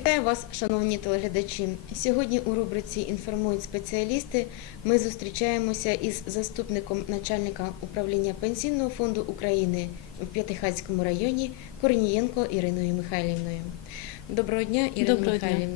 Вітаю вас, шановні телеглядачі. Сьогодні у рубриці Інформують спеціалісти. Ми зустрічаємося із заступником начальника управління Пенсійного фонду України в П'ятихатському районі Корнієнко Іриною Михайлівною. Доброго дня, Ірина Доброго дня.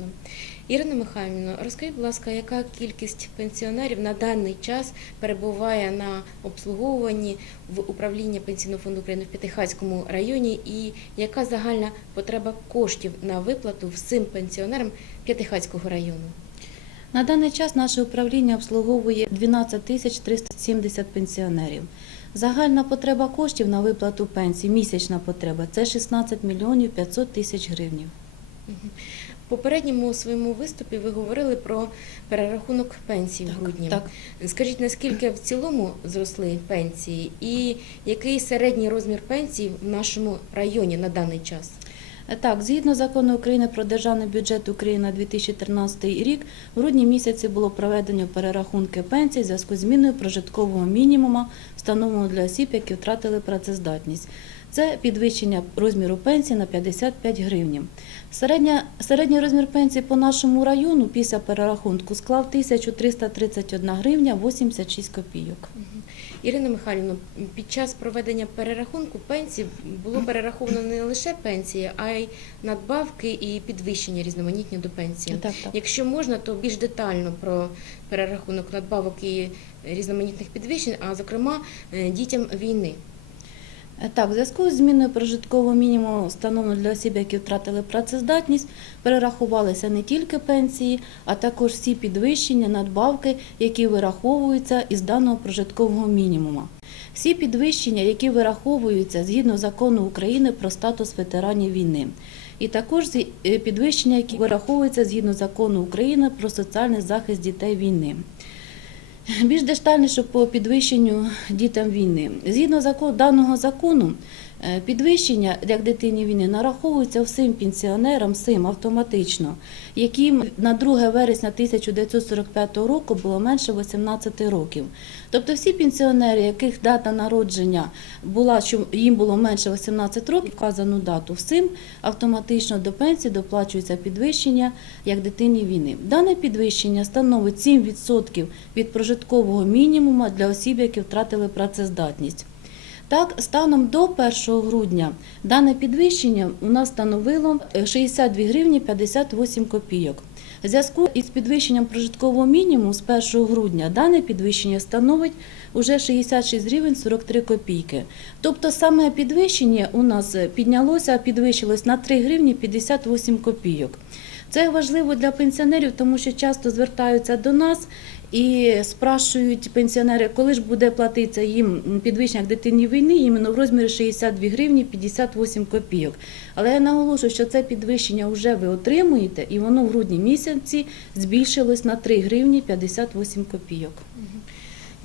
Ірина Михайлівна, розкажіть, будь ласка, яка кількість пенсіонерів на даний час перебуває на обслуговуванні в управлінні Пенсійного фонду України в П'ятихатському районі, і яка загальна потреба коштів на виплату всім пенсіонерам П'ятихатського району? На даний час наше управління обслуговує 12 тисяч 370 пенсіонерів. Загальна потреба коштів на виплату пенсій, місячна потреба це 16 мільйонів 500 тисяч гривнів. В попередньому своєму виступі ви говорили про перерахунок пенсій в грудні. Так, Скажіть, наскільки в цілому зросли пенсії, і який середній розмір пенсій в нашому районі на даний час? Так, згідно закону України про державний бюджет України на 2013 рік, в грудні місяці було проведено перерахунки пенсій в зв'язку з зміною прожиткового мінімуму, встановленого для осіб, які втратили працездатність. Це підвищення розміру пенсії на 55 гривень. Середня, середній розмір пенсії по нашому району після перерахунку склав 1331 гривня 86 копійок. Ірина Михайлівна, під час проведення перерахунку пенсій було перераховано не лише пенсії, а й надбавки і підвищення різноманітні до пенсії. Так, так. Якщо можна, то більш детально про перерахунок надбавок і різноманітних підвищень, а зокрема е, дітям війни. Е, Так, в зв'язку з зміною прожиткового мінімуму, встановленого для осіб, які втратили працездатність, перерахувалися не тільки пенсії, а також всі підвищення, надбавки, які вираховуються із даного прожиткового мінімуму. Всі підвищення, які вираховуються згідно закону України про статус ветеранів війни. І також е, підвищення, які вираховуються згідно закону України про соціальний захист дітей війни. Більш детальніше по підвищенню дітям війни. Згідно даного закону, підвищення як дитині війни нараховується всім пенсіонерам, всім автоматично, яким на 2 вересня 1945 року було менше 18 років. Тобто всі пенсіонери, яких дата народження була, що їм було менше 18 років, вказану дату, всім автоматично до пенсії доплачується підвищення як дитині війни. Дане підвищення становить 7% від прожиткового мінімуму для осіб, які втратили працездатність. Так, станом до 1 грудня дане підвищення у нас становило е, 62 гривні 58 копійок. В зв'язку із підвищенням прожиткового мінімуму з 1 грудня дане підвищення становить уже 66 гривень 43 копійки. Тобто саме підвищення у нас е, піднялося, підвищилось на 3 гривні 58 копійок. Це важливо для пенсіонерів, тому що часто звертаються до нас і спрашують пенсіонери, коли ж буде платитися їм підвищення дитині війни, іменно в розмірі 62 гривні 58 копійок. Але я наголошую, що це підвищення вже ви отримуєте, і воно в грудні місяці збільшилось на 3 гривні 58 копійок.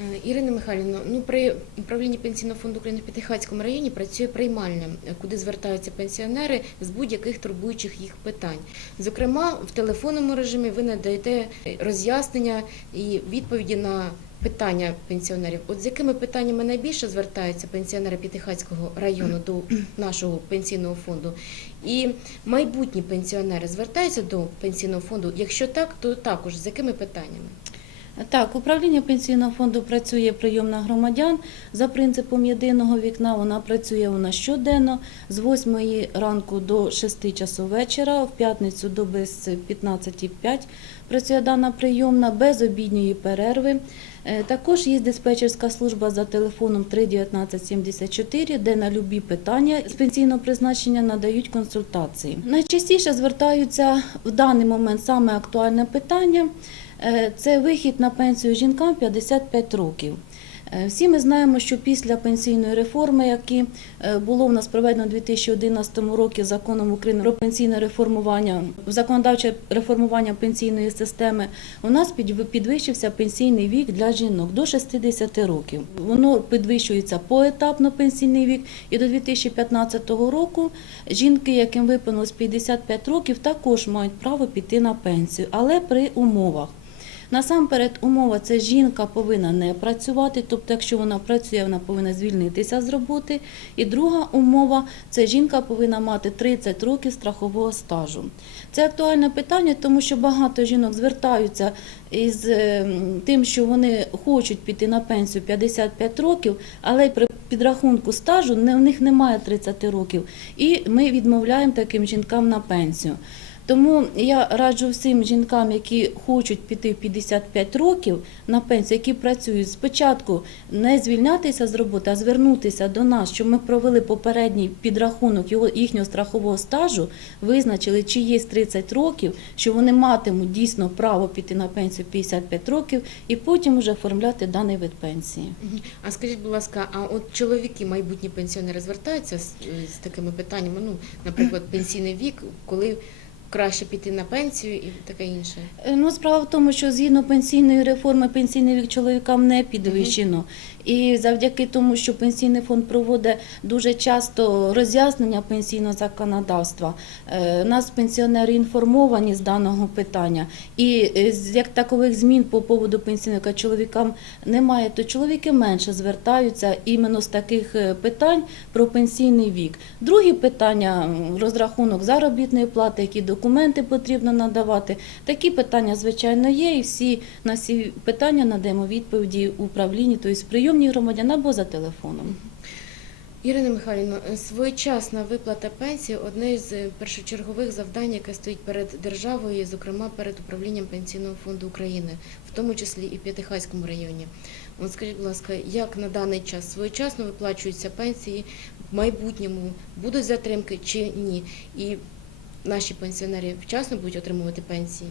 Е, Ірина Михайлівна, ну при управлінні пенсійного фонду України в П'ятихатському районі працює приймальня, е, куди звертаються пенсіонери з будь-яких турбуючих їх питань. Зокрема, в телефонному режимі ви надаєте роз'яснення і відповіді на питання пенсіонерів. От з якими питаннями найбільше звертаються пенсіонери П'ятихатського району до нашого пенсійного фонду? І майбутні пенсіонери звертаються до пенсійного фонду. Якщо так, то також з якими питаннями? Так, управління пенсійного фонду працює прийомна громадян за принципом єдиного вікна. Вона працює у нас щоденно з 8 ранку до 6 часу вечора, в п'ятницю до без 15.05 працює дана прийомна без обідньої перерви. Е, Також є диспетчерська служба за телефоном 31974, де на любі питання з пенсійного призначення надають консультації. Найчастіше звертаються в даний момент саме актуальне питання. Е, Це вихід на пенсію жінкам 55 років. Е, Всі ми знаємо, що після пенсійної реформи, яке е, було в нас проведено у 2011 році законом України про пенсійне реформування, законодавче реформування пенсійної системи, у нас підвищився пенсійний вік для жінок до 60 років. Воно підвищується поетапно пенсійний вік, і до 2015 року жінки, яким виповнилось 55 років, також мають право піти на пенсію, але при умовах. Насамперед, умова це жінка повинна не працювати, тобто, якщо вона працює, вона повинна звільнитися з роботи. І друга умова це жінка повинна мати 30 років страхового стажу. Це актуальне питання, тому що багато жінок звертаються із е, тим, що вони хочуть піти на пенсію 55 років, але при підрахунку стажу в них немає 30 років. І ми відмовляємо таким жінкам на пенсію. Тому я раджу всім жінкам, які хочуть піти в 55 років на пенсію, які працюють спочатку не звільнятися з роботи, а звернутися до нас, щоб ми провели попередній підрахунок його їхнього страхового стажу, визначили, чи є 30 років, що вони матимуть дійсно право піти на пенсію 55 років, і потім вже оформляти даний вид пенсії. А скажіть, будь ласка, а от чоловіки, майбутні пенсіонери, звертаються з, з такими питаннями? Ну, наприклад, пенсійний вік, коли краще піти на пенсію і таке інше. Е, Ну, справа в тому, що згідно пенсійної реформи пенсійний вік чоловікам не підвищено. І завдяки тому, що пенсійний фонд проводить дуже часто роз'яснення пенсійного законодавства, е, нас пенсіонери інформовані з даного питання. І е, як такових змін по поводу пенсійника чоловікам немає, то чоловіки менше звертаються іменно з таких е, питань про пенсійний вік. Другі питання розрахунок заробітної плати, які документи потрібно надавати. Такі питання, звичайно, є, і всі на всі питання надаємо відповіді управлінні, тобто прийомні громадян або за телефоном. Ірина Михайлівна, своєчасна виплата пенсії одне з першочергових завдань, яке стоїть перед державою, зокрема перед управлінням Пенсійного фонду України, в тому числі і в П'ятихайському районі. От скажіть, будь ласка, як на даний час своєчасно виплачуються пенсії в майбутньому, будуть затримки чи ні? І наші пенсіонери вчасно будуть отримувати пенсії?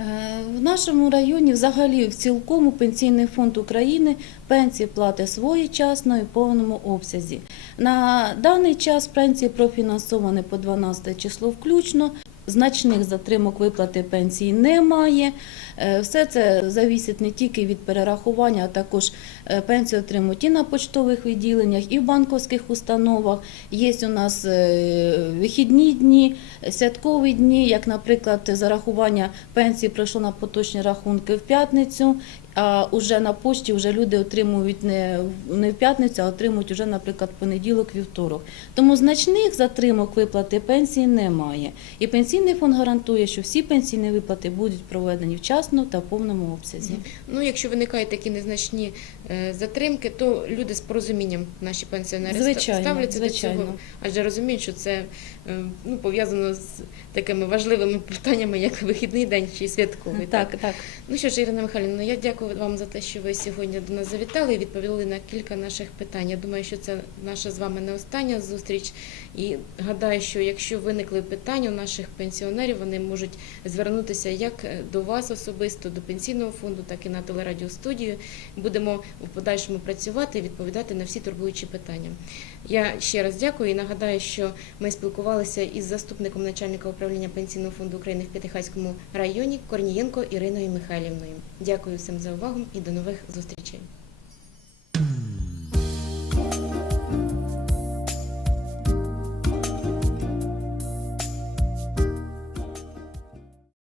Е, В нашому районі взагалі в цілкому пенсійний фонд України пенсії платить своєчасно і в повному обсязі. На даний час пенсії профінансовані по 12 число включно. Значних затримок виплати пенсії немає. Е, Все це завісить не тільки від перерахування, а також е, пенсію отримують і на почтових відділеннях, і в банковських установах. Є у нас е, вихідні дні, святкові дні, як, наприклад, зарахування пенсії пройшло на поточні рахунки в п'ятницю, а вже на пошті вже люди отримують не, не в п'ятницю, а отримують вже, наприклад, понеділок, вівторок. Тому значних затримок виплати пенсії немає. І пенсійний фонд гарантує, що всі пенсійні виплати будуть проведені вчасно та в повному обсязі. Ну, якщо виникають такі незначні затримки, то люди з порозумінням, наші пенсіонери, Звичайно, ставляться до цього, адже розуміють, що це е, ну, пов'язано з такими важливими питаннями, як вихідний день чи святковий. Так, так. Ну що ж, Ірина Михайлівна, я дякую вам за те, що ви сьогодні до нас завітали і відповіли на кілька наших питань. Я думаю, що це наша з вами не остання зустріч. І гадаю, що якщо виникли питання у наших пенсіонерів, вони можуть звернутися як е, до вас особисто, до пенсійного фонду, так і на телерадіостудію. Будемо в подальшому працювати і відповідати на всі турбуючі питання. Я ще раз дякую і нагадаю, що ми спілкувалися із заступником начальника управління пенсійного фонду України в П'ятихайському районі Корнієнко Іриною Михайлівною. Дякую всім за увагу і до нових зустрічей.